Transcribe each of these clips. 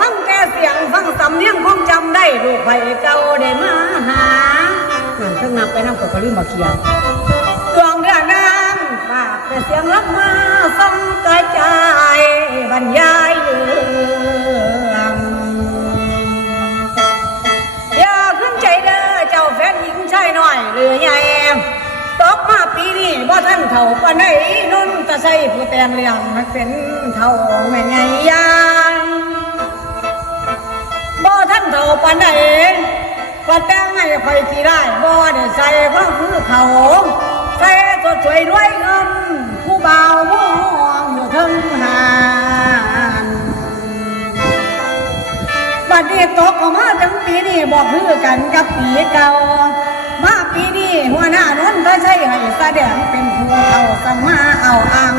ฟังสำเนียงคงจำได้ลูกไผ่เก่าได้มาหานั่นเพิ่งนับไปน้ำกบกระลืมมาเคียงดวงเรือนางฝากแต่เสียงรับมาส่องกระจายบรรยายเรื่องอย่าขึ้นใจเด้อเจ้าแฟนหญิงชายน้อยหรือใหญ่ตกมาปีนี้บ่ท่านเท่าปานใดนุ่นตะใส่ผู้แต่งเรื่องมันเป็นเท่าแม่ใหญ่ยา ท่นเท่าปานแต่งให้คอยที่ได้บ่ได้ใส่เพราะคือเขาใส่สดสวยด้วยเงินผู้บ่าวมองอยู่เทึงหานบัดนี้ตกออกมาทั้งปีนี้บอกคือกันกับปีเก่ามาปีนี้หัวหน้านนท์ถ้าใช่ให้แสดงเป็นผู้เอาสมาเอาอัง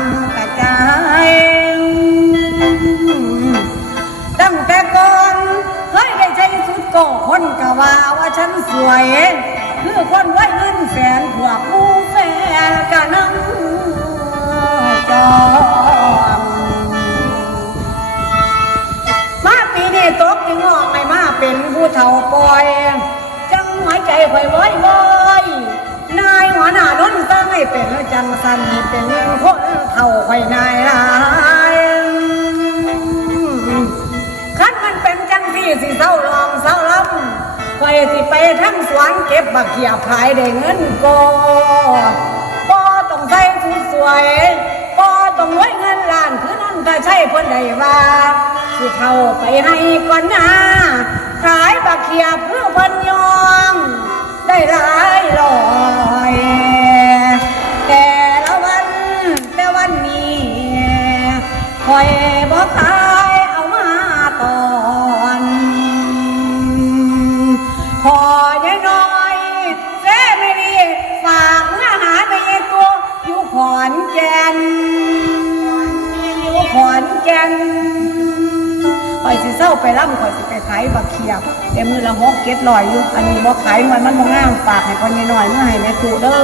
คนกะว่าว่าฉันสวย คือคนไว้เงินแสนพวกหมูแฟนกะนั่งจองมาปีนี้ตกจึงออกไม่มาเป็นผู้เฒ่าปล่อย จังหัวใจคอยว้อยว้อยนายหัวหน้าล้นตั้งให้เป็นจังสันให้เป็นคนเฒ่าคอยนายลา อยสิไปทั้งสวนเก็บบักเขียบขายได้เงินก่อปอต้องใส่ชุดสวยปอต้องรวยเงินล้านคือนั่นถ้าใช่คนใดว่าที่เข้าไปให้ก่อนหน้าขายบักเขียบเพื่อพันยอง ได้หลายรอยแต่ละวันแต่วันนี้คอยบอกขายเอา แก่นอยู่ขอนแก่นคอยสิเศร้าไปร่ำคอยสิไปขายบักเขียบแต่มือละหกเก็ดลอยอยู่ อันนี้บ่ขายมันมันบ่งามปากให้คนน้อยมาให้แม่ตูเด้อ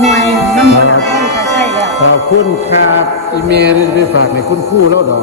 หน่วยน้ำมันหนักต้องใช่แล้วขอบคุณครับอีเมลที่ไปฝากในคุณครู่แล้วดอก